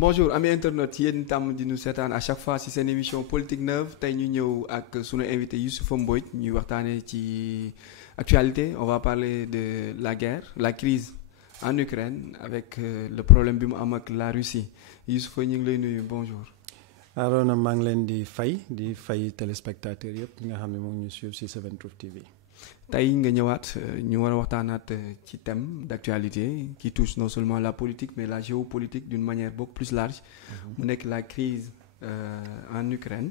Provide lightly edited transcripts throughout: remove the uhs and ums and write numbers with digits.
bonjour ami internet yéen tàmm di ñu seetaan à chaque fois ci seen émission politique neuve tey ñu ñëw ak sunu invité Youssoupha Mbodj ñuy waxtaanee ci actualité. On va parler de la guerre, la crise en Ukraine avec le problème bi mu am ak la Russie. Youssoupha ñu ngi lay nuyu, bonjour. Arona maa ngi leen di fay téléspectateurs yëpp nga xam ne moom ñu suivre ci 7Truth TV. tey nga ñëwaat ñu war a waxtaanaat ci thème d'actualité qui touche non seulement la politique mais la géopolitique d'une manière beaucoup plus large. mu nekk la crise en Ukraine.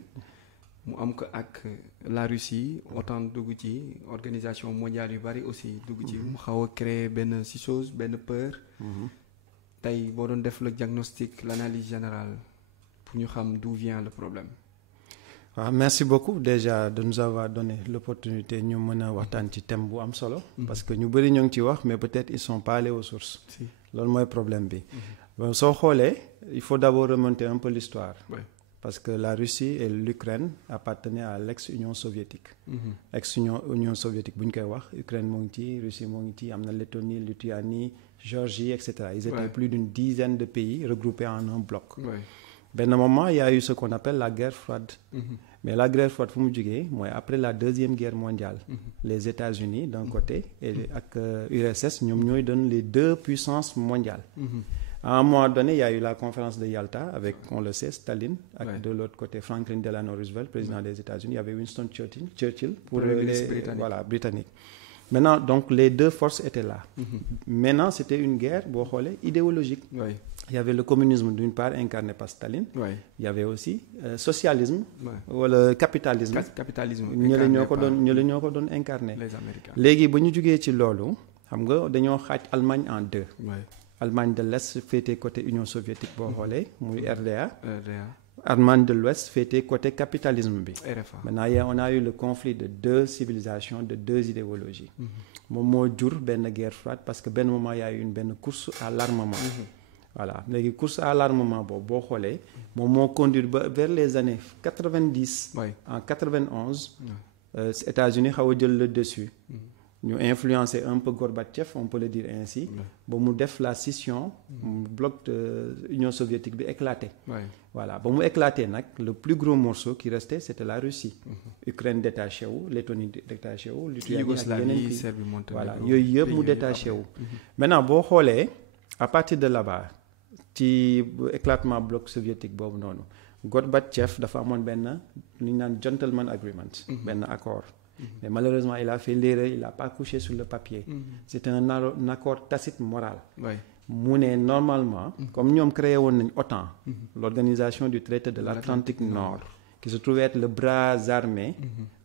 mu am ko ak la Russie OTAN dugg ci organisation mondiale yu bari aussi dugg ci mu xaw a créer benn psychose benn peur. tey boo doon def le diagnostic l'analyse générale pour ñu xam d'où vient le problème. waaw merci beaucoup déjà de nous avoir donné l'opportunité ñu mën a waxtaan ci thème bu am solo. parce que ñu bari ñoo ngi ci wax mais peut-être ils sont pas allés aux sources. loolu mooy problème bi. bon soo xoolee il faut d'abord remonter un peu l'histoire. Parce que la Russie et l'Ukraine appartenaient à l'ex-Union soviétique. Ex-Union soviétique bu ñu koy wax Ukraine moo ngi ci Russie moo ngi ci am na Lettonie Lituanie Géorgie et cetera. Ils étaient plus d'une dizaine de pays regroupés en un bloc. benn moment il y a eu ce qu'on appelle la guerre froide. Mais la guerre froide fu mu jógee mooy après la deuxième guerre mondiale. Les États-Unis d'un côté et ak URSS ñoom ñooy doon les deux puissances mondiales. À un moment donné, il y a eu la conférence de Yalta avec, on le sait, Staline, avec de l'autre côté Franklin Delano Roosevelt, président des États-Unis. Il y avait Winston Churchill pour les Britanniques. Maintenant, donc les deux forces étaient là. Maintenant, c'était une guerre, idéologique. Il y avait le communisme d'une part incarné par Staline. Il y avait aussi socialisme ou le capitalisme. ñu la ñoo ko doon incarné. Les Américains. léegi ba ñu jógee ci loolu xam nga dañoo xaaj Allemagne en deux. Allemagne de l'Est féetee côté Union soviétique boo xoolee muy RDA. Allemagne de l'Ouest féetee côté capitalisme bi. RFA. Maintenant on a eu le conflit de deux civilisations de deux idéologies. moom moo jur benn guerre froide parce que benn moment y a eu benn course à l'armement. Voilà léegi course à l'armement boobu boo xoolee moom moo conduire ba vers les années 90. En 91. États-Unis xaw a jël le dessus. ñu influencer un peu Gorbatchev on peut le dire ainsi. ba mu def la scission. bloc de Union soviétique bi éclaté. Voilà ba mu éclaté nag le plus gros morceau qui restait c'était la Russie. Ukraine détaché wu Lettonie détaché wu. Lituanie ak yeneen pays voilà yooyu yëpp mu détaché wu. maintenant boo xoolee à partir de là-bas ci éclatement bloc soviétique boobu noonu Gorbatchev dafa amoon benn lu ñu naan gentleman agreement. benn accord. Mais malheureusement il a fait l'erreur il n'a pas couché sur le papier. C'était un accord tacite moral. mu ne normalement. comme ñoom créé woon nañ OTAN. l'organisation du traité de l'Atlantique Nord. qui se trouvait être le bras armé.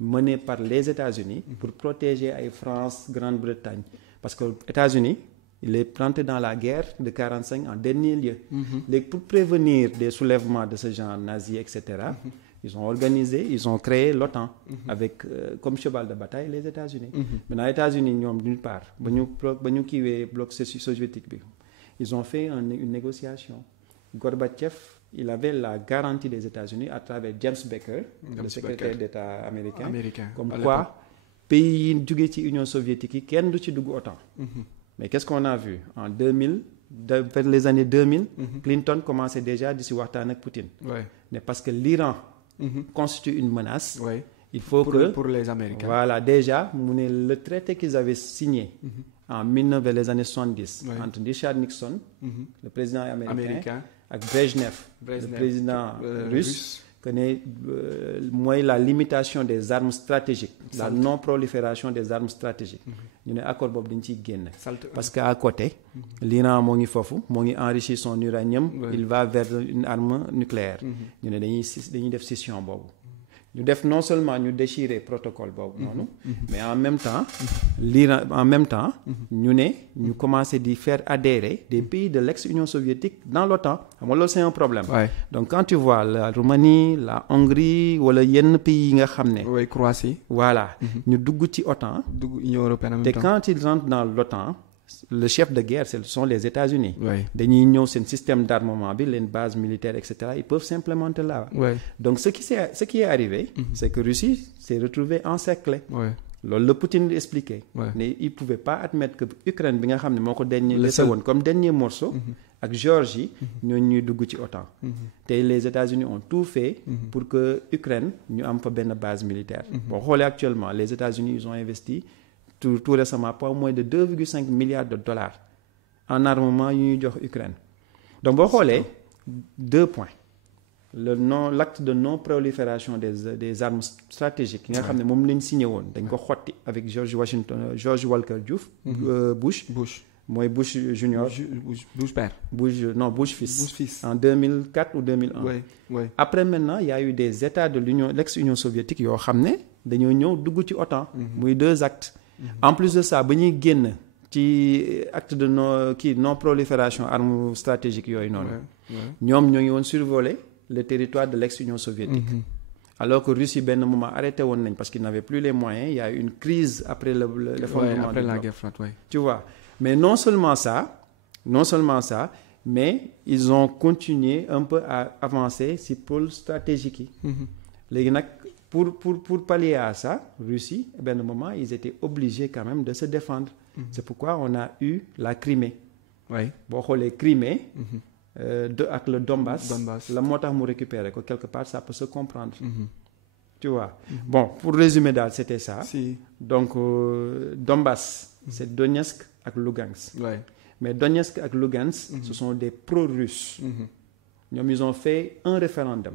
mené par les États-Unis pour protéger ay France Grande-Bretagne parce que États-Unis il est rentré dans la guerre de 45 en dernier lieu. léegi pour prévenir des soulèvements de ce genre nazis et cetera. Ils ont organisé, ils ont créé l'OTAN avec comme cheval de bataille les États-Unis. Maintenant États-Unis ñoom d'une part ba ñu kiiwee bloc soviétique bi ils ont fait une négociation. Gorbatchev il avait la garantie des États-Unis à travers James Baker, le secrétaire d'État américain. Comme quoi pays yi jógee ci Union soviétique yi kenn du ci dugg OTAN. Mais qu'est-ce qu'on a vu en 2000 vers les années 2000. Clinton commençait déjà di si waxtaan ak Poutine. Mais parce que l'Iran constitue une menace. Il faut pour les Américains. Voilà déjà mu ne le traité qu'ils avaient signé en 19 vers les années 70 entre Richard Nixon le président américain ak Brejnev le président russe que ne mooy la limitation des armes stratégiques la non prolifération des armes stratégiques ñu ne accord boobu dañ ciy génn parce que à côté l'Iran moo ngi foofu moo ngi enrichir son uranium il va vers une arme nucléaire ñu ne dañuy def scission boobu ñu def non seulement ñu déchirer protocole boobu noonu mais en même temps ñu ne ñu commencer di faire adhérer des pays de l'ex-Union soviétique dans l'OTAN xam nga loolu c'est un problème. Donc quand tu vois la Roumanie la Hongrie wala yenn pays yi nga xam ne. Croatie. Voilà ñu dugg ci OTAN. dugg Union européenne en même temps. Et quand ils rentrent dans l'OTAN le chef de guerre ce sont les États-Unis. dañuy ñëw seen système d'armement bi leen base militaire et cetera ils peuvent s'implémenter là. Donc ce qui est arrivé. c'est que Russie s'est retrouvée encerclée. loolu la Poutine expliqué. ne il pouvait pas admettre que Ukraine bi nga xam ne moo ko laissé woon comme dernier morceau. ak Géorgie ñooñu ñuy dugg ci OTAN. te les États-Unis ont tout fait. pour que Ukraine ñu am fa benn base militaire. boo xoolee actuellement les États-Unis ils ont investi tout récemment pas moins de 2,5 milliards de dollars en armement yu ñuy jox Ukraine. donc boo xoolee 2 points. l'acte de non prolifération des armes stratégiques. yi nga xam ne moom lañ signé woon dañ ko xotti avec George Walker Bush. mooy Bush junior. Bush père. Bush fils. En 2004 ou 2001. Oui. Après maintenant il y a eu des États de l'ex-Union soviétique yoo xam ne dañoo ñëw dugg ci OTAN. muy 2 actes. En plus de ça ba ñuy génn ci acte de non prolifération armes stratégiques yooyu noonu. ñoom ñoo ngi woon survoler le territoire de l'ex-Union soviétique. Alors que Russie benn moment arrêté woon nañ parce qu'ils n'avaient plus les moyens. Il y a eu une crise après l'effondrement après la guerre froide. Tu vois. Mais non seulement ça, mais ils ont continué un peu à avancer ci pôle stratégique yi. léegi nag pour pallier à ça, Russie benn moment ils étaient obligés quand même de se défendre. C'est pourquoi on a eu la Crimée. boo xoolee Crimée. ak le Donbass. la moo tax mu récupérer ko quelque part ça peut se comprendre. Tu vois. Bon pour résumer daal c'était ça. Donc Donbass c'est Donetsk ak Lugansk. Mais Donetsk ak Lugansk. ce sont des pro-russes. ñoom ils ont fait un référendum.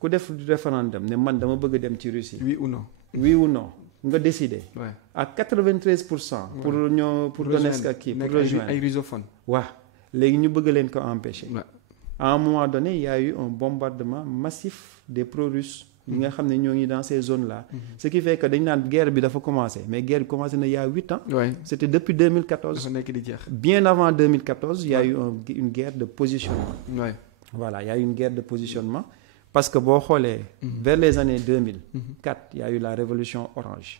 ku def référendum ne man dama bëgg dem ci Russie. oui ou non. nga décider. à 93%. pour Donetsk ak kii pour rejoindre ay rusophones. waaw léegi ñu bëgg leen ko empêcher. à un moment donné il y a eu un bombardement massif des pro-russes. yi nga xam ne ñoo ngi dans ces zones là. ce qui fait que dañ naan guerre bi dafa commencé mais guerre bi commencé na il y a 8 ans. c'était depuis 2014. dafa nekk di jeex. bien avant 2014 il y a eu une guerre de positionnement. Voilà il y a eu une guerre de positionnement parce que boo xoolee. vers les années 2004 il y a eu la révolution orange.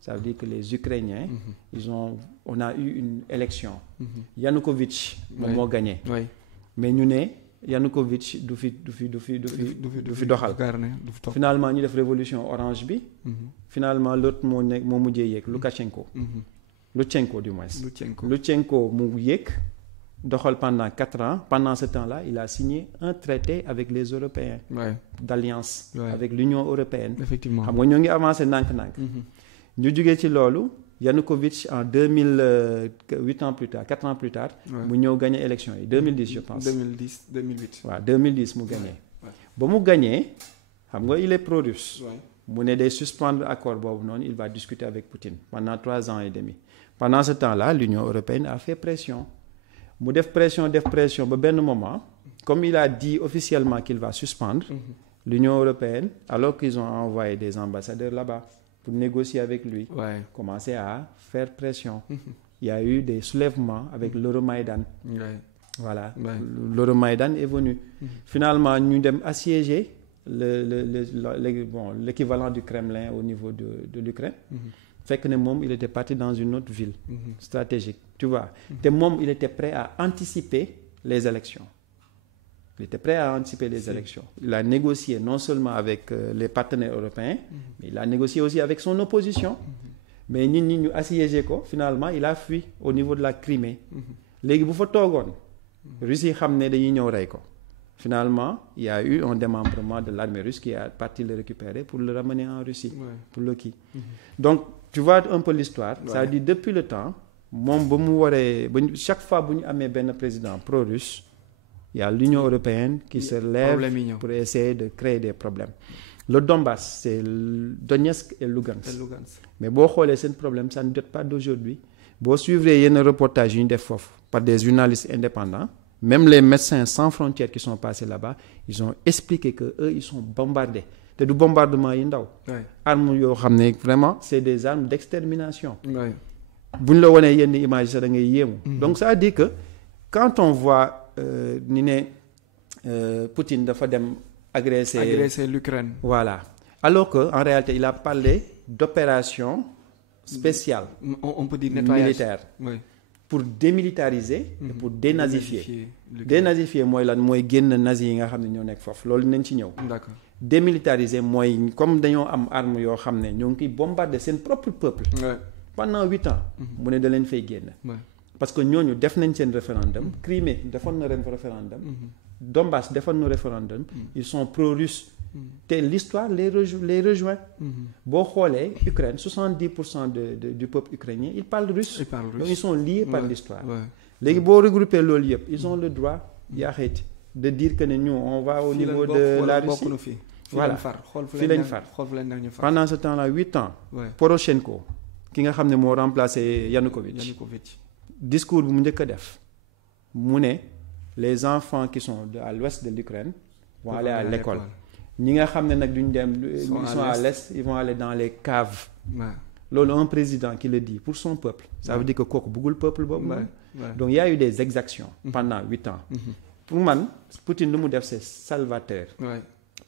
Ça veut dire que les Ukrainiens. on a eu une élection. Yanukovych moom moo gagné. mais ñu ne Yanukovych du fi doxal. Finalement ñu def révolution orange bi. Finalement l'autre moo mujjee yéeg Loukachenko du moins. Loukachenko mu yéeg doxal pendant 4 ans. Pendant ce temps-là il a signé un traité avec les Européens. d'alliance. avec l'Union européenne. Effectivement xam nga ñoo ngi avancé ndànk-ndànk. ñu jógee ci loolu. Yanukovych en 4 ans plus tard. mu ñëw gagné élection yi 2010 je pense. 2008. waaw 2010 mu gagné. ba mu gagné xam nga il est pro-russe. mu ne day suspendre accord boobu noonu il va discuter avec Poutine pendant 3 ans et demi. Pendant ce temps-là l'Union européenne a fait pression. mu def pression ba benn moment comme il a dit officiellement qu'il va suspendre. l'Union européenne alors qu'ils ont envoyé des ambassadeurs là-bas. pour négocier avec lui. Commencer à faire pression. Il y a eu des soulèvements avec l'Euromaïdan. Voilà. L'Euromaïdan est venu. Finalement ñu dem assiéger l'équivalent du Kremlin au niveau de l'Ukraine. Fekk ne moom il était parti dans une autre ville. stratégique tu vois. te moom il était prêt à anticiper les élections. Il était prêt à anticiper les élections. Il a négocié non seulement avec les partenaires européens, mais il a négocié aussi avec son opposition. Mais ñi ñu assiégé ko finalement il a fui au niveau de la Crimée. léegi bu fa toogoon. Russie xam ne dañuy ñëw rey ko. Finalement il y a eu un démembrement de l'armée russe qui a parti le récupérer pour le ramener en Russie. pour le kii. Donc tu vois un peu l'histoire. Ça dit depuis le temps moom ba mu waree chaque fois bu ñu amee benn président pro-russe. Il y a l'Union européenne qui se lève pour essayer de créer des problèmes. Le Donbass, c'est Donetsk et Lugansk. Mais boo xoolee seen problème ça ne date pas d'aujourd'hui. Boo suivre yenn reportages yu ñu def foofu par des journalistes indépendants, même les médecins sans frontières qui sont passés là-bas, ils ont expliqué que eux ils sont bombardés. te du bombardement yi ndaw. armes yoo xam ne vraiment c'est des armes d'extermination. bu ñu la wanee yenn images sax da ngay yéemu. Donc ça veut dire que quand on voit ni ne Poutine dafa dem agresser l'Ukraine. Voilà. Alors que en réalité il a parlé d'opération spéciale. On peut dire nettoyage militaire. Pour démilitariser. Et pour dénazifier. Dénazifier mooy lan mooy génn nazi yi nga xam ne ñoo nekk foofu loolu nañ ci ñëw. D'accord. démilitariser mooy comme dañoo am arme yoo xam ne ñoo ngi koy bombarder seen propre peuple. pendant 8 ans. mu ne da leen fay génn. parce que ñooñu def nañ seen référendum. Crimée defoon na référendum. Donbass defoon na référendum. ils sont pro-russes. te l'histoire les rejoint. boo xoolee Ukraine 70% du peuple ukrainien ils parlent russe. Donc ils sont liés par l'histoire. léegi boo regrouper loolu yëpp ils ont le droit yaxeeti de dire que ne ñu on va au niveau de la Russie. voilà fii lañ far pendant ce temps là 8 ans. Poroshenko ki nga xam ne moo remplacé Yanukovych. discours bu mu njëkk a def mu ne les enfants qui sont à l'ouest de l'Ukraine vont aller à l'école. ñi nga xam ne nag duñ dem ils sont à l'est ils vont aller dans les caves. loolu un président qui le dit pour son peuple. ça veut dire que kooku bëggul peuple boobu. donc il y a eu des exactions. pendant 8 ans. pour man Poutine lu mu def c'est salvateur.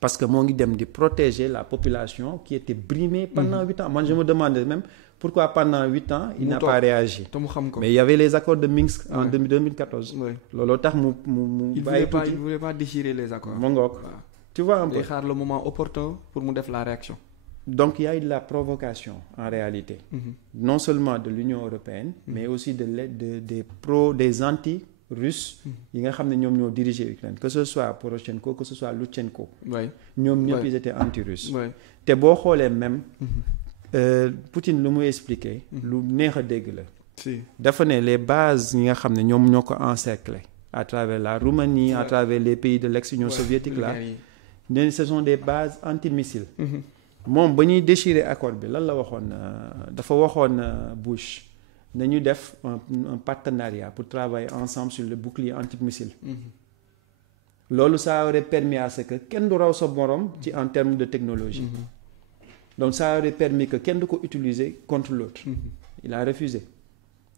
parce que moo ngi dem di protéger la population qui était brimée pendant 8 ans. Moi je me demande même pourquoi pendant 8 ans il n'a pas réagi. mais il y avait les accords de Minsk en 2014. looloo tax mu bàyyi tuuti il voulait pas déchirer les accords. mu ngoog tu vois un peu. day xaar le moment opportun pour mu def la réaction. donc il y a eu de la provocation en réalité. non seulement de l'Union européenne. mais aussi des anti-russes. yi nga xam ne ñoom ñoo diriger Ukraine que ce soit Poroshenko que ce soit Loutchenko. ñoom ñëpp ils étaient anti-russes. te boo xoolee même. Poutine lu muy expliquer. lu neex a dégg la. dafa ne les bases yi nga xam ne ñoom ñoo ko encerclé à travers la Roumanie à travers les pays de l'ex-Union soviétique là. ne ce sont des bases anti-missiles. moom ba ñuy déchirer accord bi lan la waxoon dafa waxoon Bush nañu def un partenariat pour travailler ensemble sur le bouclier anti-missile. loolu ça aurait permis à ce que kenn du raw sa morom ci en termes de technologie. donc ça aurait permis que kenn du ko utiliser contre l'autre. il a refusé.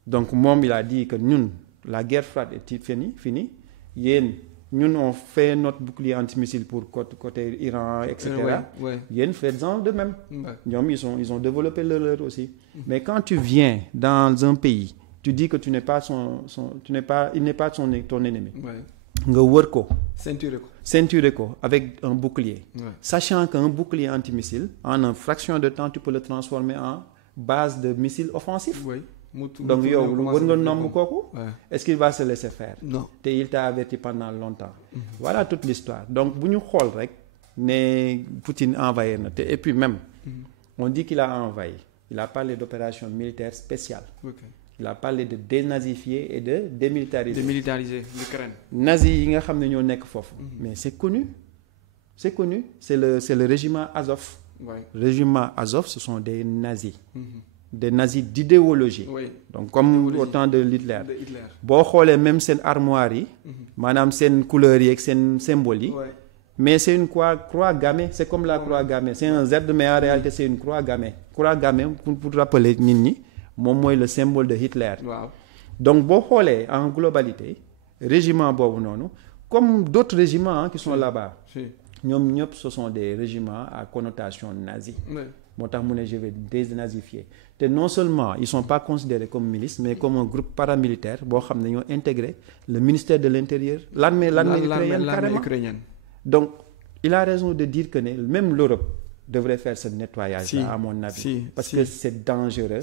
donc moom il a dit que ñun la guerre froide est finie yéen ñun on fait notre bouclier antimissile pour côté Iran et cetera. yéen faites-en de même. ñoom ils ont développé le leur aussi. mais quand tu viens dans un pays tu dis que tu n'es pas il n'est pas ton ennemi. nga wër ko. ceinturer ko avec un bouclier. sachant qu'un bouclier antimissile en une fraction de temps tu peux le transformer en base de missile offensif. donc yow war nga nomb kooku. est-ce qu'il va se laisser faire. non te il t'a averti pendant longtemps. voilà toute l'histoire donc bu ñu xool rek ne Poutine envoyé na te et puis même. on dit qu'il a envahi. il a parlé d'opération militaire spéciale. il a parlé de dénazifier et de démilitariser l'Ukraine. nazis yi nga xam ne ñoo nekk foofu. mais c'est connu c'est le régiment Azov. régiment Azov ce sont des nazis. des nazis d'idéologie. donc comme au temps de Hitler. boo xoolee même seen armoire yi. maanaam seen couleurs yi ak seen symboles yi. mais c'est une croix gammée c'est comme la croix gammée c'est un Z mais en réalité c'est une croix gammée. croix gammée pour rappeler nit ñi moom mooy le symbole de Hitler. donc boo xoolee en globalité régiment boobu noonu comme d'autres régiments qui sont là-bas. ñoom ñëpp ce sont des régiments à connotation nazie. moo tax mu ne je vais dénazifier te non seulement ils sont pas considérés comme milice mais comme un groupe paramilitaire boo xam ne ñoo intégré le ministère de l'intérieur l'armée ukrainienne donc il a raison de dire que ne même l'Europe devrait faire ce nettoyage là à mon avis parce que c'est dangereux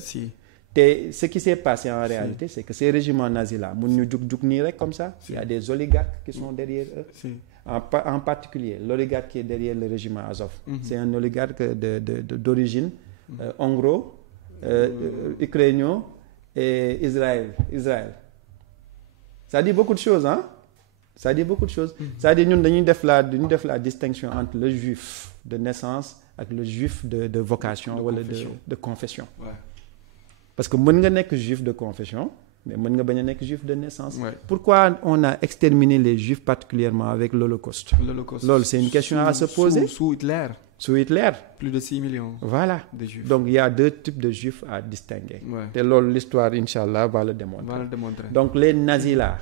te ce qui s'est passé en réalité c'est que ces régiments nazis là mun ñu jug nii rek comme ça il y a des oligarques qui sont derrière eux en particulier l'oligarque qui est derrière le régiment Azov. C'est un oligarque d'origine hongro, ukrainien et Israël. Ça dit beaucoup de choses c'est-à-dire ñun dañuy def la distinction entre le juif de naissance ak le juif de vocation wala de confession. parce que mën nga nekk juif de confession mais mën nga bañ a nekk juif de naissance. Pourquoi on a exterminé les juifs particulièrement avec l'Holocauste. Loolu c'est une question à se poser. Sous Hitler. Plus de 6 millions. Voilà. De juifs. Donc il y a deux types de juifs à distinguer. te loolu l'histoire inchallah va le démontrer. Donc les nazis là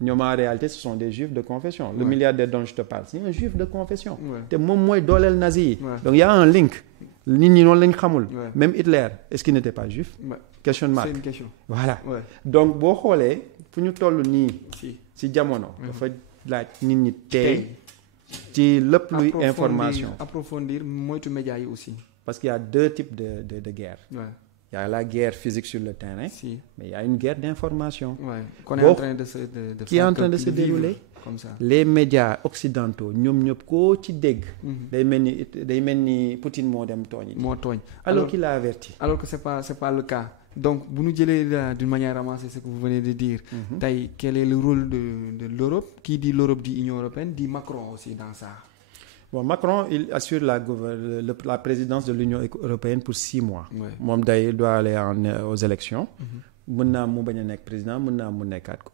ñoom en réalité ce sont des juifs de confession. Le milliardaire dont je te parle c'est un juif de confession. te moom mooy dooleel nazis yi. Donc il y a un link. nit ñi noonu lañ xamul. Même Hitler est-ce qu'il n'était pas juif. Question marque. C'est une question. Voilà. Donc boo xoolee fu ñu toll nii. ci jamono. dafa laaj nit ñi tey ci lépp luy information. Approfondir moytu médias yi aussi. Parce qu'il y a deux types de guerre. Ouais. Il y a la guerre physique sur le terrain, mais il y a une guerre d'information. Ouais. Qu'on est en train de se qui est en train de se dérouler. Comme ça. Les médias occidentaux ñoom ñëpp koo ci dégg. day mel ni Poutine moo dem tooñ. moo tooñ. Alors qu'il a averti. Alors que c'est pas le cas. Donc bu ñu jëlee d'une manière ramassée ce que vous venez de dire. Tey quel est le rôle de l'Europe? Qui dit l'Europe dit Union européenne, dit Macron aussi dans ça. Bon, Macron, il assure la présidence de l'Union européenne pour 6 mois. Moom day il doit aller aux élections. Mën naa mu bañ a nekk président, mën naa mu nekkaat ko.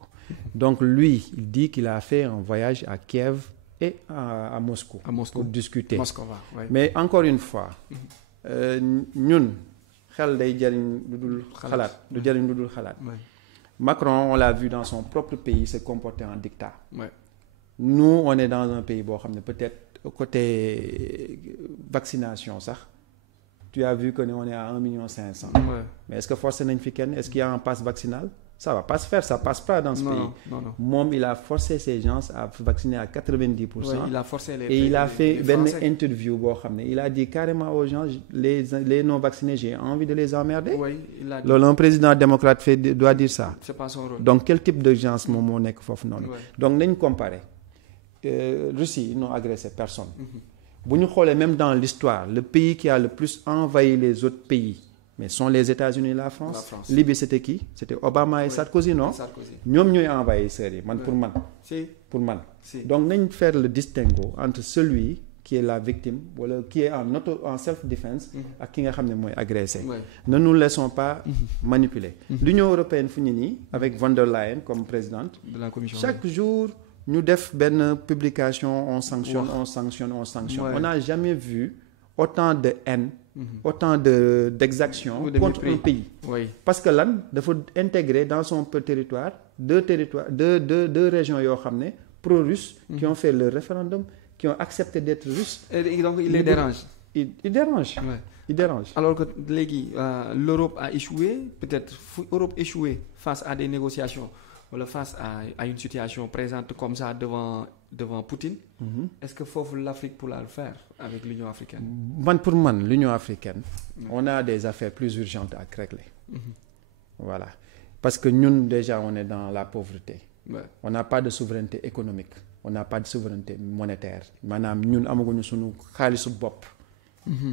Donc lui, il dit qu'il a fait un voyage à Kiev et à Moscou. À Moscou. Pour discuter. Moscou, ouais. Mais encore une fois, ñun xel day jariñ lu dul xalaat du jariñ lu dul xalaat. Macron, on l'a vu dans son propre pays se comporter en dictat. Ouais. Nous, on est dans un pays boo xam ne peut-être côté vaccination sax tu as vu que on est à 1,5 million. Ouais. Mais est-ce que forcé nañ fi kenn? Est-ce qu'il y a un pass vaccinal? Ça va pas se faire, ça passe pas dans ce pays. Non. Moom il a forcé ces gens à vacciner à 90%. Ouais, il a forcé et il a fait benn interview boo xam ne il a dit carrément aux gens les non vaccinés, j'ai envie de les emmerder. Oui, il a dit. Loolu un président démocrate doit dire ça. C'est pas son rôle. Donc quel type de gens moom moo nekk foofu noonu. Donc nañ comparer. Russie, ils n'ont agressé personne. Bu ñu xoolee même dans l'histoire, le pays qui a le plus envahi les autres pays, mais sont les États-Unis et la France. Libye, c'était qui? C'était Obama et Sarkozy, non? Ñoom ñooy envahisseurs yi pour man. Donc nañ faire le distinguo entre celui qui est la victime wala qui est en self-défense ak ki nga xam ne mooy agressé. Ne nous laissons pas manipuler. L'Union européenne fu ñu nii avec von der Leyen comme présidente de la Commission. Chaque jour ñu def benn publication on sanctionne. Ouais. On n'a jamais vu autant de haine, autant d'exactions contre un pays. Oui. Parce que lan dafa intégrer dans son territoire deux régions yoo xam ne pro-russes qui ont fait le référendum, qui ont accepté d'être russes. Et donc il les dérange. Il dérange. Ouais. Il dérange. Alors que léegi l'Europe a échoué, peut-être fu Europe échoué face à des négociations wala face à une situation présente comme ça devant Poutine. Est-ce que foofu l'Afrique pourra le faire avec l'Union africaine? Pour man l'Union africaine, on a des affaires plus urgentes à régler. Voilà. Parce que ñun déjà on est dans la pauvreté. Ouais. On n'a pas de souveraineté économique. On n'a pas de souveraineté monétaire. Maanaam ñun amaguñu suñu xaalisu bopp.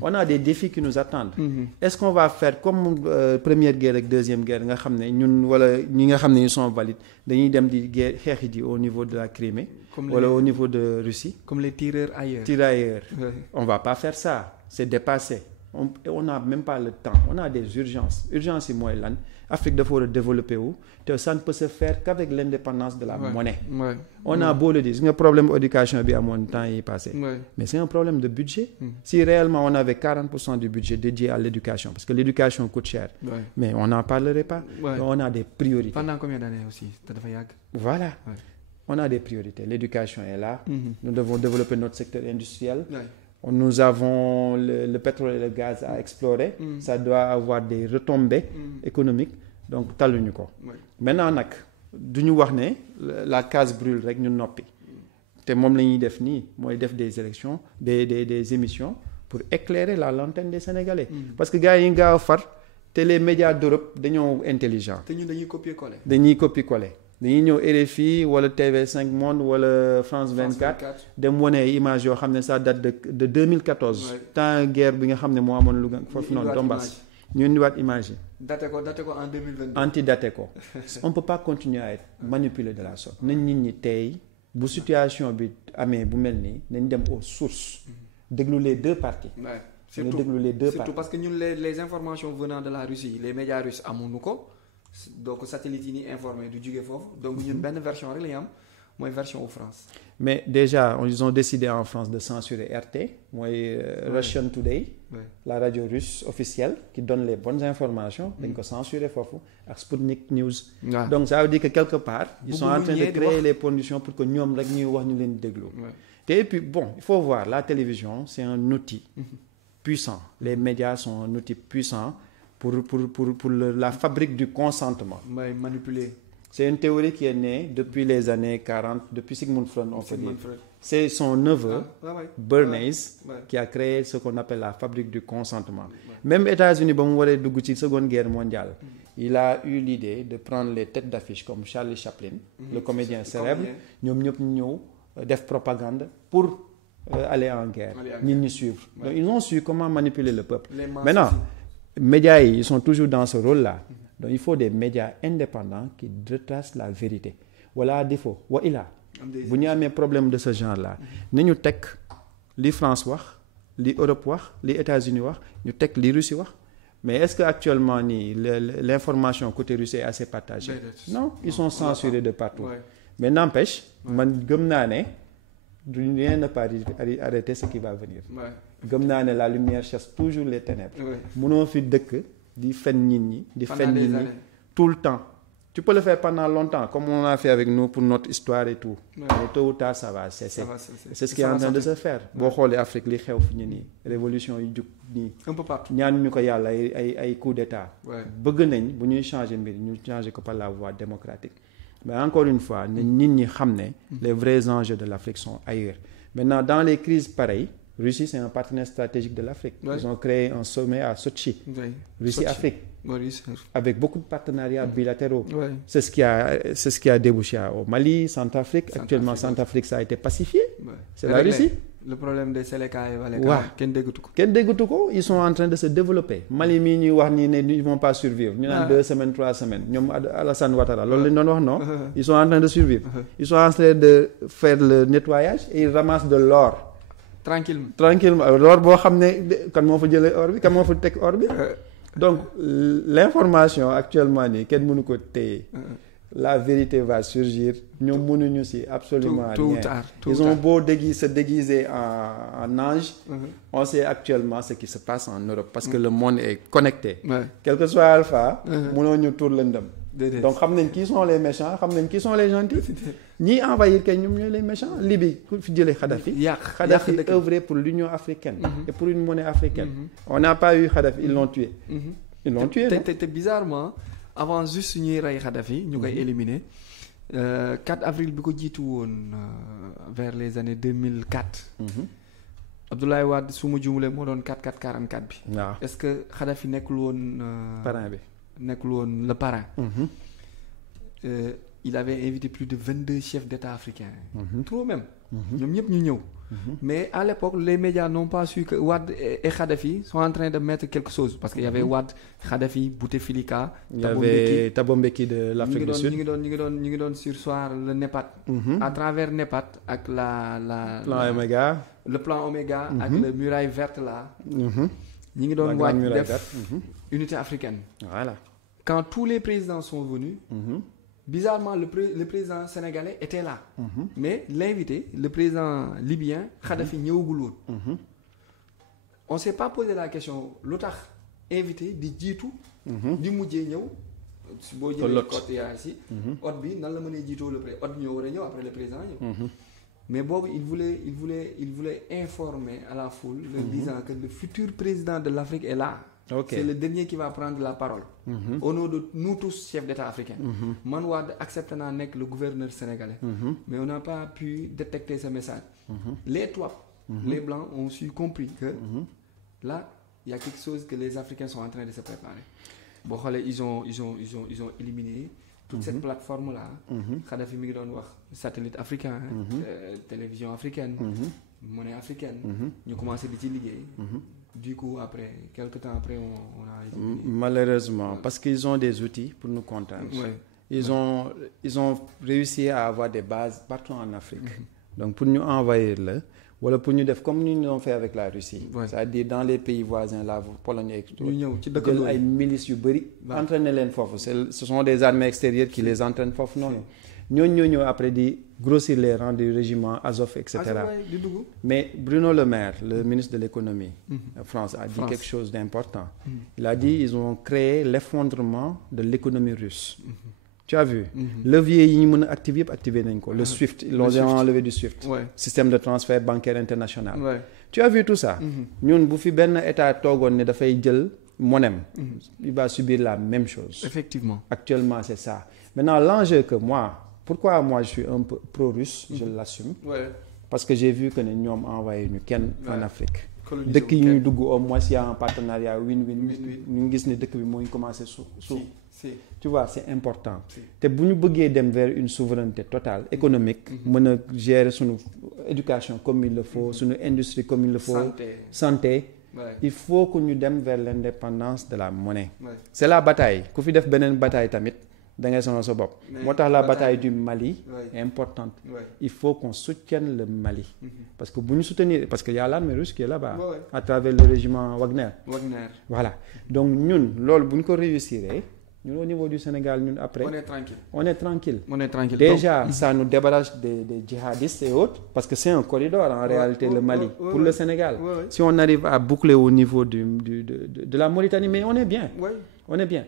On a des défis qui nous attendent. Est-ce qu'on va faire comme première guerre ak deuxième guerre nga xam ne ñun wala ñi nga xam ne ñu sont valides dañuy dem di guerre xeexi ji au niveau de la Crimée wala au niveau de Russie? Comme les tireurs ailleurs. Ouais. On va pas faire ça. C'est dépassé. On n'a même pas le temps. On a des urgences. Urgence yi mooy lan? Afrique dafa war a développer wu te ça ne peut se faire qu'avec l'indépendance de la monnaie. Ouais. On a beau le dire, c'est un problème d'éducation bi amoon temps yi passé. Ouais. Mais c'est un problème de budget. Si réellement on avait 40% du budget dédié à l'éducation, parce que l'éducation coûte cher, mais on n'en parlerait pas. Ouais. On a des priorités. Pendant combien d'années aussi? Dafa yàgg. Voilà. Ouais. On a des priorités. L'éducation est là. Nous devons développer notre secteur industriel. Ouais. Nous avons le pétrole et le gaz à explorer. Ça doit avoir des retombées économiques. Donc taluñu ko. Maintenant nag du ñu wax ne la case brûle rek ñu noppi. Te moom la ñuy def nii mooy def des élections des émissions pour éclairer la lanterne des Sénégalais. Parce que gars yi gaaw a far te les médias d'Europe dañoo intelligents. te ñun dañuy copier-coller. Dañuy ñëw RFI wala TV5 Monde wala France 24 dem wane image yoo xam ne ça date de 2014. Ouais. Temps guerre bi nga xam ne moo amoon lu foofu noonu Donbass. ñu indiwaat image yi. daté ko en 2022. Anti-daté ko. On peut pas continuer à être manipulé de la sorte. nañ nit ñi tey bu situation bi amee bu mel nii nañ dem aux sources. déglu les deux parties. Ouais. Surtout parce que ñun les informations venant de la Russie les médias russes amuñu ko. Donc satellite yi ni informé du jóge foofu donc ñun benn version rek la ñu am mooy version au France. Mais déjà ils ont décidé en France de censurer RT mooy Russian Today. La radio russe officielle qui donne les bonnes informations dañ ko censurer foofu ak Sputnik News. Donc ça veut dire que quelque part ils sont en train de créer les conditions pour que ñoom rek ñuy wax ñu leen déglu. Et puis bon il faut voir la télévision c'est un outil puissant. Les médias sont un outil puissant pour la fabrique du consentement. Manipuler. C'est une théorie qui est née depuis les années 40, depuis Sigmund Freud, on peut dire. c'est son neveu, Bernays, qui a créé ce qu'on appelle la fabrique du consentement. Même États-Unis, bon, on la Seconde Guerre mondiale, il a eu l'idée de prendre les têtes d'affiche comme Charlie Chaplin, le comédien célèbre, nous def propagande pour aller en guerre, nous suivre. Donc, ils ont su comment manipuler le peuple. Maintenant, les médias, ils sont toujours dans ce rôle-là. Donc, il faut des médias indépendants qui retracent la vérité. Voilà un défaut. Voilà. Vous n'y avez un problème de ce genre-là. Nous avons les France, les Europe, les États-Unis, nous avons les Russes. Mais est-ce qu'actuellement, l'information côté russe est assez partagée? Non, ils sont censurés de partout. Mais n'empêche, rien ne peut arrêter ce qui va venir. La lumière chasse toujours les ténèbres. Nous fi di tout le temps. Tu peux le faire pendant longtemps, comme on a fait avec nous pour notre histoire et tout. Mais tôt ou tard, ça va cesser. C'est ce qui est en train de se faire. Si on l'Afrique, les révolution, un peu partout. Il y a un coup d'État. Si nous changer, nous changer par la voie démocratique. Mais encore une fois, les vrais enjeux de l'Afrique sont ailleurs. Maintenant, dans les crises pareilles, Russie, c'est un partenaire stratégique de l'Afrique. Ils ont créé un sommet à Sochi. Russie-Afrique. Avec beaucoup de partenariats bilatéraux. C'est ce qui a débouché au Mali, Centrafrique. Actuellement, Centrafrique, ça a été pacifié. C'est la Russie. Le problème des Séléka et Valeka, ils sont en train de se développer. Mali, ils ne vont pas survivre. Ils ont 2 semaines, 3 semaines. Alassane Ouattara, ils sont en train de survivre. Ils sont en train de faire le nettoyage et ils ramassent de l'or. Tranquillement. L'or, quand on fait l'or, quand on fait l'or. Donc, l'information actuellement, la vérité va surgir. Nous ne sommes absolument rien. Ils ont beau se déguiser en ange. On sait actuellement ce qui se passe en Europe parce que le monde est connecté. Quel que soit Alpha, nous nous tournons. Donc, qui sont les méchants, qui sont les gentils. Ni envahir les méchants. Libye, Kadhafi. Kadhafi œuvrait pour l'Union africaine et pour une monnaie africaine. On n'a pas eu Kadhafi, ils l'ont tué. Ils l'ont tué. C'était bizarrement, avant juste de tuer Kadhafi, nous avons éliminé. 4 avril, vers les années 2004. Abdoulaye Wade, si je me trompe, 4-4-44. Est-ce que Kadhafi n'est le parrain? Il avait invité plus de 22 chefs d'État africains. Trop même. Mais à l'époque, les médias n'ont pas su que Wade et Kadhafi sont en train de mettre quelque chose. Parce qu'il y avait Wade, Kadhafi, Bouteflika, il y avait Thabo Mbeki de l'Afrique du Sud. Nous avons sursoir le NEPAD. À travers NEPAD, avec plan Omega. Le plan Omega, avec la muraille verte là. Nous avons voir unité africaine. Voilà. Quand tous les présidents sont venus, bizarrement, le président sénégalais était là. Mais l'invité, le président libyen, Kadhafi, on ne s'est pas posé la question. L'autre invité, dit tout, dit moudjé ñew si bo jëlé côté ici autre bi nan la mëne jito le président autre ñoo wara ñew après le président mais bobu il voulait informer à la foule leur disant que le futur président de l'Afrique est là. C'est le dernier qui va prendre la parole au nom de nous tous chefs d'État africains. Man Wade accepte d'être le gouverneur sénégalais, mais on n'a pas pu détecter ce message. Les trois, les blancs ont su compris que là il y a quelque chose que les Africains sont en train de se préparer. Bon, ils ont éliminé toute cette plateforme là. Kadhafi mi ngi doon wax satellite africain, télévision africaine, monnaie africaine. Ñu commencé di ci liggéey. Du coup, après, quelques temps après, on a éliminé. Malheureusement, parce qu'ils ont des outils pour nous contraindre. Ils ont réussi à avoir des bases partout en Afrique. Donc, pour nous envahir là, ou pour nous faire comme nous l'avons fait avec la Russie. C'est-à-dire dans les pays voisins, la Pologne et tout. Il y a des milices qui entraînent les forces. Ce sont des armées extérieures qui les entraînent fortes. Nous après de grossir les rangs du régiment Azov, etc. Mais Bruno Le Maire, le ministre de l'économie de France, a dit quelque chose d'important. Il a dit qu'ils ont créé l'effondrement de l'économie russe. Tu as vu, levier activé, le SWIFT, ils l'ont enlevé du SWIFT, système de transfert bancaire international. Tu as vu tout ça? Nous, si un État a fait monnaie, il va subir la même chose. Effectivement. Actuellement, c'est ça. Maintenant, l'enjeu que pourquoi moi je suis un peu pro-russe, je l'assume. parce que j'ai vu que ne ñoom envoyé ñu kenn en Afrique. dëkk yi ñuy dugg au moins y a un partenariat win-win. ñu ngi gis ne dëkk bi moo ngi commencé suuf. tu vois c'est important. te bu ñu bëggee dem vers une souveraineté totale économique. mën a gérer suñu éducation comme il le faut suñu industrie comme il le faut. santé. il faut que ñu dem vers l'indépendance de la monnaie. c'est la bataille ku fi def beneen bataille tamit da ngay sonal sa bopp. moo tax la bataille du Mali est importante. il faut qu'on soutienne le Mali. parce que bu ñu soutenir parce que y a l'armée russe qui est là-bas. à travers le régiment Wagner. Voilà donc ñun loolu bu ñu ko réussir ñun au niveau du Sénégal ñun après. on est tranquille. Déjà ça nous débarrasse des djihadistes et autres parce que c'est un corridor en réalité le Mali pour le Sénégal. Si on arrive à boucler au niveau de la Mauritanie mais on est bien. on est bien.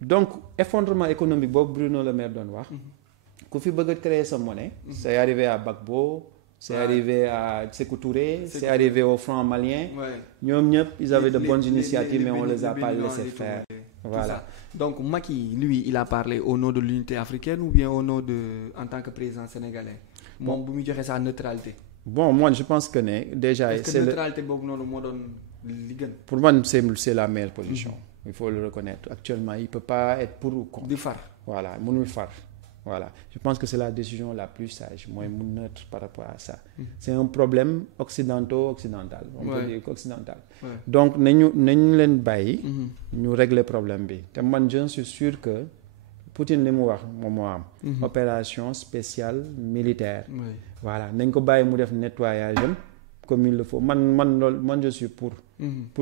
Donc effondrement économique boobu Bruno Le Maire doon wax. ku fi bëgg a créer sa monnaie. c'est arrivé à Gbagbo. c'est arrivé à Sékou Touré. c'est arrivé au franc malien. ñoom ñëpp ils avaient de bonnes initiatives mais on les a pas laissé faire. Voilà. Donc Macky, lui, il a parlé au nom de l'unité africaine ou bien au nom en tant que président sénégalais. Moom bu muy joxe sa neutralité. Bon, moi je pense que déjà. Est-ce que neutralité boobu noonu moo doon li gën. Pour moi c'est la meilleure position. Il faut le reconnaître. Actuellement il peut pas être pour ou contre. Di far. Voilà mënul far. Voilà je pense que c'est la décision la plus sage mooy mu neutre par rapport à ça. C'est un problème occidental. on peut dire occidental. Donc nañu leen bàyyi. ñu régler problème bi te man je suis sûr que Poutine li mu wax moom moo am. opération spéciale militaire. Voilà nañ ko bàyyi mu def nettoyage am comme il le faut man je suis pour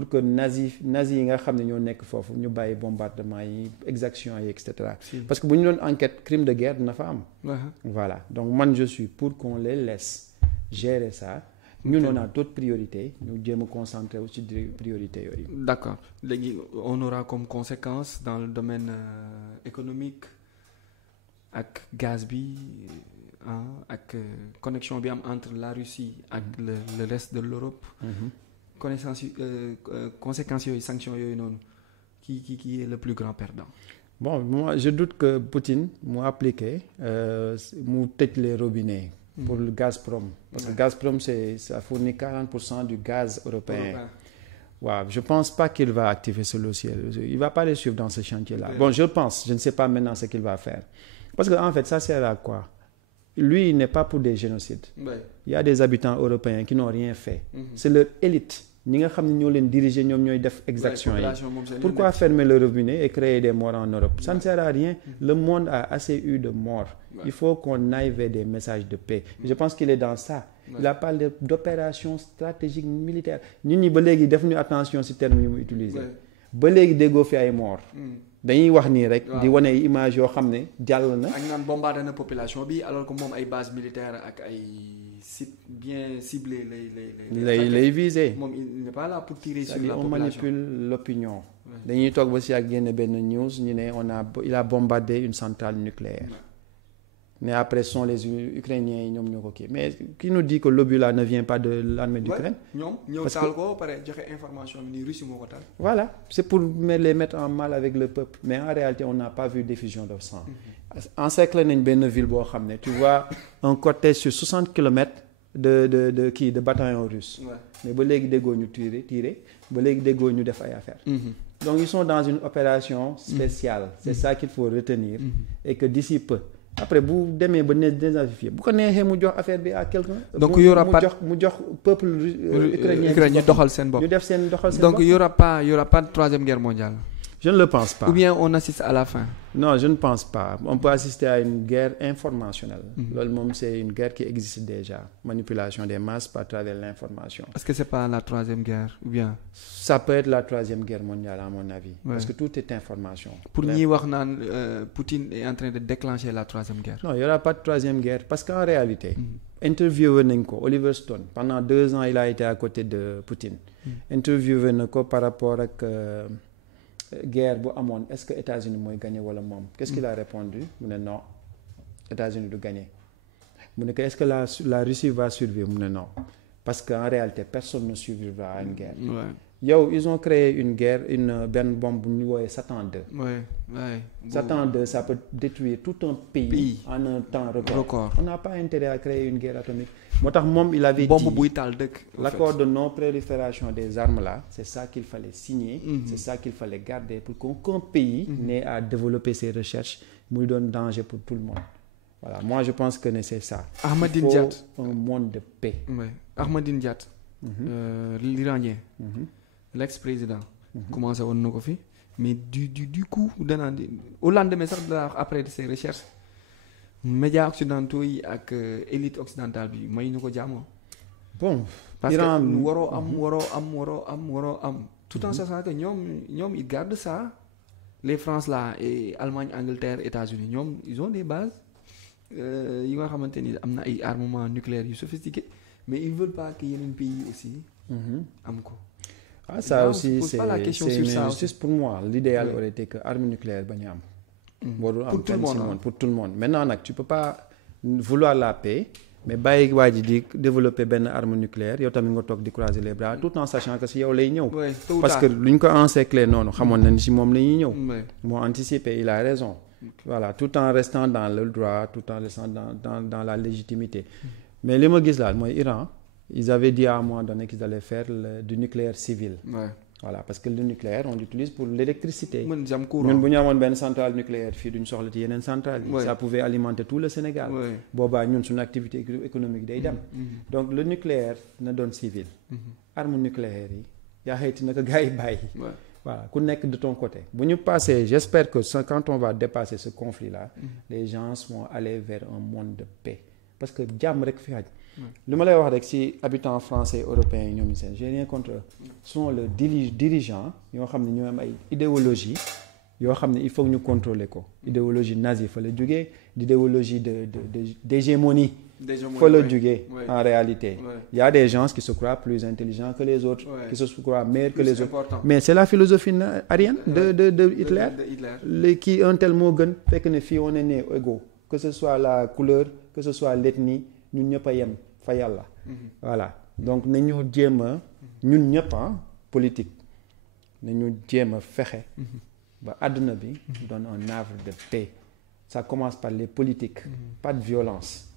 que nazi yi nga xam ne ñoo nekk foofu ñu bàyyi bombardement yi exactions yi et cetera. Parce que bu ñu doon enquête crime de guerre dina fa am. Voilà donc man je suis pour qu'on les laisse gérer ça. ñun on a d'autres priorités ñu jéem a concentrer aussi priorités yooyu. D'accord léegi on aura comme conséquence dans le domaine économique ak gaz bi ak connexion bi am entre la Russie ak le reste de l'Europe. Conséquences yooyu sanctions yooyu noonu qui est le plus grand perdant. Bon moi je doute que Poutine mu appliqué mu tëj les robinets. Pour le Gazprom. Parce que Gazprom ça fournit 40% du gaz européen. Wow, je pense pas qu'il va activer ce logiciel. Il va pas les suivre dans ce chantier-là. Bon, je ne sais pas maintenant ce qu'il va faire. Parce que en fait, ça sert à quoi? Lui, il n'est pas pour des génocides. Il y a des habitants européens qui n'ont rien fait. C'est leur élite. ñi nga xam ne ñoo leen diriger ñoom ñooy def exaction yi. Pourquoi fermer le robinet et créer des morts en Europe? Ça ne sert à rien. Le monde a assez eu de morts. Il faut qu'on aille vers des messages de paix. Je pense qu'il est dans ça. Il a parlé d'opération stratégique militaire. ñun ñi ba léegi defuñu attention ci terme yi mu utiliser. ba léegi déggoo fi ay morts. dañuy wax nii rek. di wane image yoo xam ne jàll na. ak naan bombardé na population bi alors que moom ay bases militaires ak ay sites bien ciblés lay viser. moom il n'est pas là pour tirer sur la population. On manipule l'opinion. dañuy toog ba si ak génne benn news ñu ne il a bombardé une centrale nucléaire. mais après ce sont les Ukrainiens yi ñoom ñoo ko kii mais qui nous dit que l'obus là ne vient pas de l'armée d'Ukraine. ñoom ñëw taal ko pare joxe information bi ni Russie moo ko taal. Voilà c'est pour les mettre en mal avec le peuple mais en réalité on n'a pas vu d'effusion de sang. encerclé nañ benn ville boo xam ne tu vois un cortège sur 60 kilomètres de bataillons russes. mais ba léegi déggoo ñu tirer ba léegi déggoo ñu def ay affaires. donc ils sont dans une opération spéciale. c'est ça qu'il faut retenir. et que d'ici peu. Après bu demee ba ne dénazifié bu ko neexee mu jox affaire bi à quelqu'un. Donc il y aura pas mu jox peuple ukrainien ñu doxal seen bopp. ñu def seen doxal seen bopp. Donc il y aura pas de troisième guerre mondiale. Je ne le pense pas. Ou bien on assiste à la fin. Non, je ne pense pas. On peut assister à une guerre informationnelle. Loolu moom c'est une guerre qui existe déjà. Manipulation des masses à travers l'information. Est-ce que c'est pas la troisième guerre ou bien? Ça peut être la troisième guerre mondiale à mon avis. Parce que tout est information. Pour ñi wax naan Poutine est en train de déclencher la troisième guerre. Non, il y aura pas de troisième guerre parce qu'en réalité. Interviewé nañ ko Oliver Stone pendant 2 ans il a été à côté de Poutine. Interviewé na ko par rapport ak. Guerre bu amoon est-ce que États-Unis mooy gagner wala moom qu'est-ce qu'il a répondu mu ne non États-Unis du gagner mu ne que est-ce que la Russie va survivre mu ne non parce qu'en réalité personne ne survivra à une guerre. Ouais. yow ils ont créé une guerre benn bombe bu ñu woowee Satan 2. Ouais, ouais. Satan 2 ça peut détruire tout un pays en un temps record. On n'a pas intérêt à créer une guerre atomique. moo tax moom il avait bombe buy taal dëkk. l'accord de non prolifération des armes là c'est ça qu'il fallait signer. C'est ça qu'il fallait garder pour qu'aucun pays n'ait à développer ses recherches muy doon danger pour tout le monde. Voilà, moi je pense que c'est ça. Ahmadine Diat. Il faut un monde de paix. Ouais. Ahmadine Diat. L'Iranien. L'ex-président. Commencé woon na ko fi mais du coup danaa au lendemain sax après de ses recherches médias occidentaux yi ak élite occidentale bi may ñu ko jàmmoo. Bon, parce Iran, que waroo am tout en sachant que ñoom ils gardent ça. Les France là et Allemagne, Angleterre, États-Unis ñoom ils ont des bases yi nga xamante ni am na ay armements nucléaires yu sophistiqués mais ils veulent pas que yeneen pays aussi am ko. Ah, ça là, aussi c'est une injustice pour moi. L'idéal aurait été que arme nucléaire bañ a am. Pour tout le monde, pour tout le monde. Maintenant nag tu peux pas vouloir la paix mais bàyyi waa ji di développer benn arme nucléaire yow tamit nga toog di croiser les bras tout en sachant que si yow lay ñëw. Parce que lu ñu ko encercler noonu xamoon na ni si moom la ñuy ñëw. moo anticiper il a raison. Voilà, tout en restant dans le droit, tout en restant dans la légitimité. Mais li ma gis laal mooy Iran. Ils avaient dit à un moment donné qu'ils allaient faire du nucléaire civil. Ouais. Voilà, parce que le nucléaire on l'utilise pour l'électricité. ñun bu ñu amoon benn centrale nucléaire fii duñ soxla ci yeneen centrale yi. Ça pouvait alimenter tout le Sénégal. boobaa ñun suñu activité économique day dem. Donc le nucléaire na doon civil. Arme nucléaire yi yaa xayti naka gars yi bàyyi. Voilà, ku nekk de ton côté. Bu ñu passé, j'espère que quand on va dépasser ce conflit là, les gens vont aller vers un monde de paix. Parce que jàmm rek fi xaj. li ma lay wax rek ci habitants français européens yi ñoom seen j'ai rien contre eux. Sont les dirigeants yoo xam ne ñoo am ay idéologie yoo xam ne il faut ñu contrôler ko. Idéologie nazie fa la jógee d'idéologie d'hégémonie fa la jógee en réalité. Il y a des gens qui se croient plus intelligents que les autres, qui se croient meilleurs que les autres. Mais c'est la philosophie arienne de Hitler. Qui un tel moo gën fekk ne fii on est né égaux, que ce soit la couleur, que ce soit l'ethnie, ñun ñëpp a yem fa yàlla. Voilà, donc nañu jéem a ñun ñëpp politique nañu jéem a fexe ba àdduna bi donne un havre de paix. Ça commence par les politiques. Pas de violence.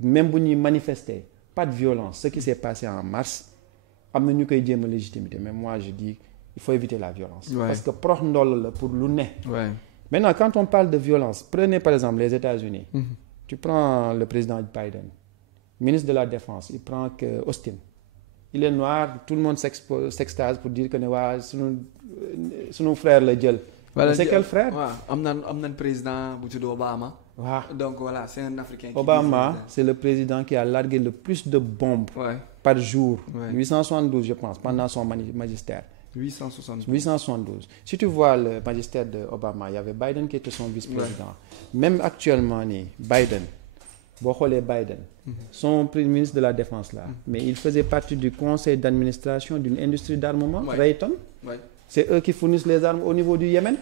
Même bu ñuy manifester pas de violence. Ce qui s'est passé en mars am na ñu koy jéem a légitimité mais moi je dis il faut éviter la violence. Parce que prox ndoll la pour lu ne. Maintenant quand on parle de violence, prenez par exemple les États-Unis. Tu prends le président Biden, ministre de la Défense, il prend que Austin. Il est noir, tout le monde s'extase pour dire que ne waa sunu frère la jël. Voilà, c'est quel frère? Am na président bu tudd Obama. Donc voilà, c'est un Africain. Obama, c'est le président qui a largué le plus de bombes par jour. 872 je pense, pendant son magistère. 872. Si tu vois le magistère de Obama, il y avait Biden qui était son vice-président. Même actuellement Biden, boo xoolee Biden, son premier ministre de la Défense là, mais il faisait partie du conseil d'administration d'une industrie d'armement, Raytheon. C'est eux qui fournissent les armes au niveau du Yémen.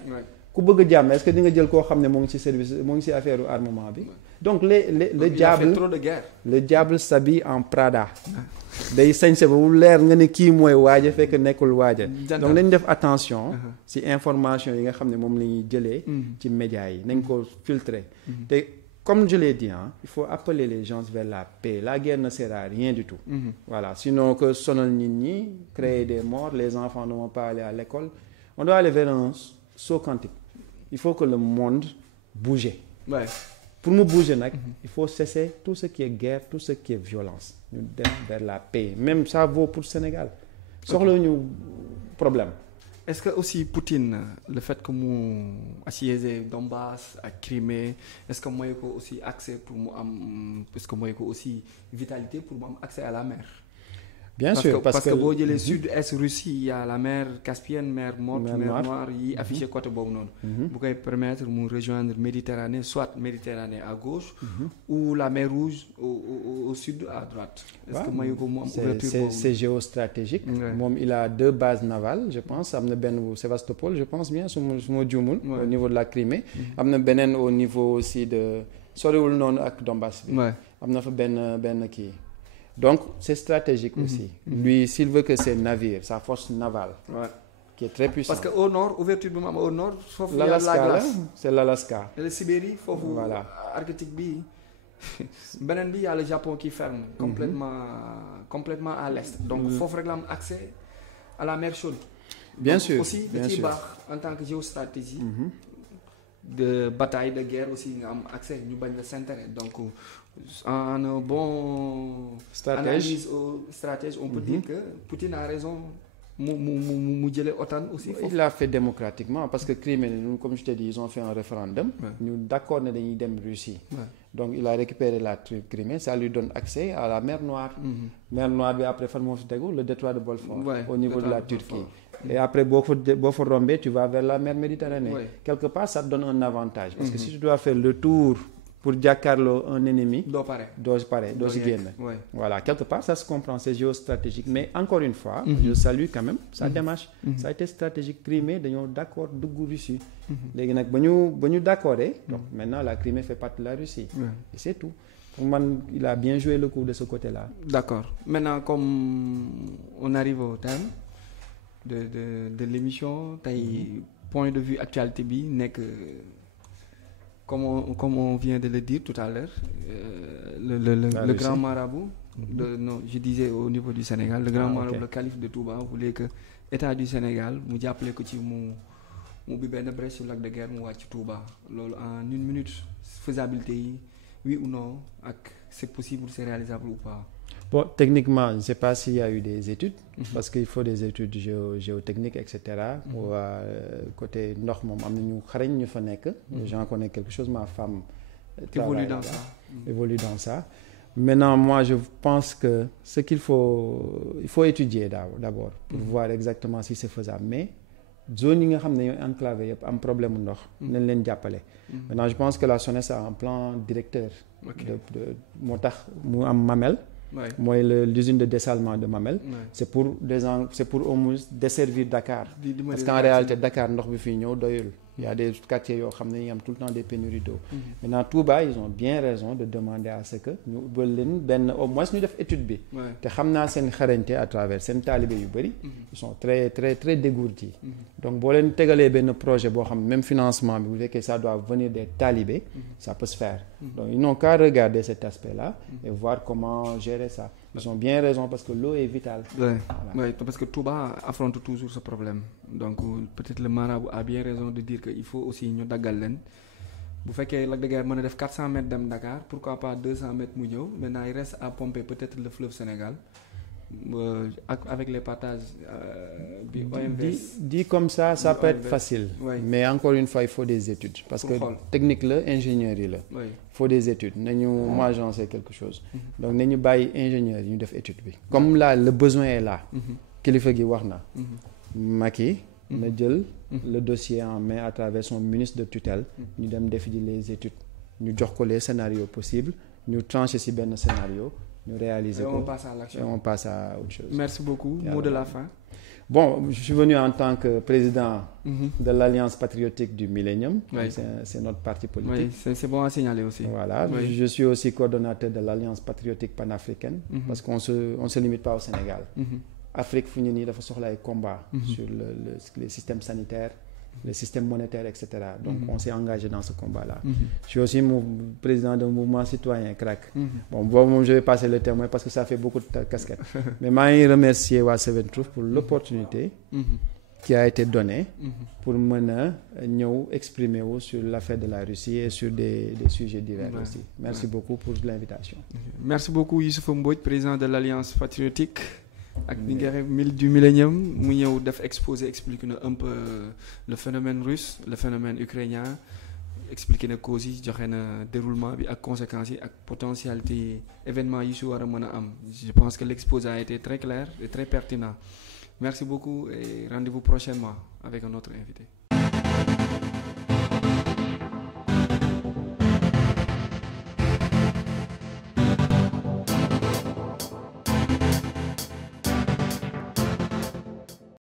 Ku bëgg a jàmm est-ce que di nga jël koo xam ne moo ngi ci service moo ngi ci affaire armement bi. Donc le diable s'habille en Prada. Day sañse ba mu leer nga ne kii mooy waaja fekk nekkul waaja. Donc nañ def attention ci information yi nga xam ne moom la ñuy jëlee ci médias yi nañ ko filtrer. Te comme je l'ai dit il faut appeler les gens vers la paix. La guerre ne sert à rien du tout. Voilà, sinon que sonal nit ñi, créer des morts, les enfants ne vont pas aller à l'école. On doit aller vers un saut quantique. Il faut que le monde bouge. Pour me bouger il faut cesser tout ce qui est guerre, tout ce qui est violence. Ñu dem vers la paix. Même ça vaut pour le Sénégal. Soxlawuñu problème. Est-ce que aussi Poutine le fait que mu assiégé Donbass ak Crimée est-ce que mooy ko aussi accès pour mu am est-ce que mooy ko aussi vitalité pour mu am accès à la mer? Bien sûr parce que boo jëlee sud-est Russie il y a la mer Caspienne, mer Morte, mer Noire yi affiché côté boobu noonu. bu koy permettre mu rejoindre Méditerranée, soit Méditerranée à gauche ou la mer Rouge au sud à droite. Est-ce que mooy ko mu am ouverture boobu? C'est géostratégique. Moom il a 2 bases navales je pense. Am na benn bu Sébastopol je pense bien su ma juumul au niveau de la Crimée. Am na beneen au niveau aussi de soriwul noonu ak Donbass bi. Am na fa benn kii. Donc c'est stratégique aussi. Lui, s'il veut que ses navires, sa force navale, qui est très puissante. Parce que au nord, ouverture bi mu am au nord. foofu y a l'Alaska la glace. c'est l'Alaska. Et le Sibérie foofu. Voilà. Arctique bi beneen bi y a le Japon qui ferme. complètement à l'est. Donc foofu rek la am accès à la mer chaude. Bien Donc, sûr aussi da bien ciy sûr. baax en tant que géostratégie. de bataille de guerre aussi nga am accès ñu bañ la s'intéresser donc en un bon analyse stratège on peut dire que Poutine a raison mu jëlee OTAN aussi foofu. Il l'a fait démocratiquement parce que Crimée nous, comme je t'ai dit ils ont fait un référendum ñu d'accord ne dañuy dem Russie donc il a récupéré la Crimée ça lui donne accès à la mer Noire mer Noire bi après fan moo fi tegu le détroit de Bolfort au niveau de la Turquie et après boo fa rombee tu vas vers la mer Méditerranée quelque part ça te donne un avantage parce que si tu dois faire le tour pour jàkkaarloo un ennemi doo si génn voilà quelque part ça se comprend c'est géostratégique mais encore une fois je salue quand même sa démarche ça a été stratégique Crimée dañoo d'accord dugg Russie léegi nag ba ñu d'accordé donc maintenant la Crimée fait partie de la Russie et c'est tout pour man il a bien joué le coup de ce côté-là. D'accord. Maintenant comme on arrive au terme de l'émission tey point de vue actualité bi nekk comme on vient de le dire tout à l'heure le grand marabout je disais au niveau du Sénégal le grand marabout le calife de Touba voulait que état du Sénégal mu jàppale ko ci mu bi benn brèche sur lac de Guiers mu wàcc Touba loolu en 1 minute faisabilité yi oui ou non ak c'est possible c'est réalisable ou pas. Bon, techniquement, je ne sais pas s'il y a eu des études, parce qu'il faut des études géotechniques, etc. Pour côté ndox moom am na ñu xarañ ñu fa nekk. J'en connais quelque chose, ma femme évolue dans ça. Maintenant, moi, je pense que ce qu'il faut, il faut étudier d'abord pour voir exactement si c'est faisable. Mais zone yi nga xam ne ñooy enclavé yëpp am problème mu ndox. nañ leen jàppale. Maintenant, je pense que la SONES a un plan directeur. moo tax mu am Mamel. mooy l'usine de dessalement de Mamel. c'est pour au moins desservir Dakar. parce qu'en réalité Dakar ndox bi fii ñëw doyul. Il y a des quartiers yoo xam ne yi am tout le temps des pénuries d'eau. Maintenant Touba ils ont bien raison de demander à ce que ñu bël leen benn au moins ñu def étude bi. te xam naa seen xarañte à travers seen taalibe yu bëri. ils sont très très très dégourdis. Donc boo leen tegalee benn projet boo xam même financement bi bu fekkee ça doit venir des talibés. ça peut se faire. Donc ils n'ont qu'à regarder cet aspect-là. et voir comment gérer ça. Ils ont bien raison parce que l'eau est vitale. Oui, parce que Touba affronte toujours ce problème. Donc peut-être le marabout a bien raison de dire que il faut aussi ñu daggal leen bu fekkee Lac de Guiers mën a def 400 mètres dem Dakar pourquoi pas 200 mètres mu ñëw maintenant il reste à pomper peut-être le fleuve Sénégal avec les partages bi OMVS. Dit comme ça peut être facile. Mais encore une fois il faut des études. Parce que technique la ingénierie la. Il faut des études moi j'en sais quelque chose. Donc nañu bàyyi ingénieurs yi ñu def étude bi. Comme là le besoin est là. kilifa gi wax na. Macky na jël le dossier en main à travers son ministre de tutelle. ñu dem def ji les études ñu jox ko les scénarios possibles ñu trancher ci benn scénario. ñu réaliser ko et on passe à autre chose. Merci beaucoup. Mot de la fin. Bon, je suis venu en tant que président de l'Alliance patriotique du Millénium. C'est notre parti politique. Oui, c'est bon à signaler aussi. Voilà. Je suis aussi coordonnateur de l'Alliance patriotique panafricaine parce qu'on se limite pas au Sénégal. Afrique fu ñu nii dafa soxla ay combat sur les systèmes sanitaires, le système monétaire, etc. Donc on s'est engagé dans ce combat-là. Je suis aussi président d'un mouvement citoyen CRAC. Bon, je vais passer le témoin parce que ça fait beaucoup de casquettes. Mais maa ngi remercier waa Seven Truth pour l'opportunité qui a été donnée pour mën a ñëw exprimer wu sur l'affaire de la Russie et sur des sujets divers aussi. Merci beaucoup pour l'invitation. Merci beaucoup Youssoupha Mbodj, président de l'Alliance patriotique. Ak ni nga xam du Millénium mu ñëw def expliquer na un peu le phénomène russe le phénomène ukrainien expliquer na causes yi joxe na déroulement bi ak conséquences yi ak potentialité événement yi su war a mën a am. Je pense que l'exposé a été très clair et très pertinent. Merci beaucoup et rendez-vous prochainement avec un autre invité.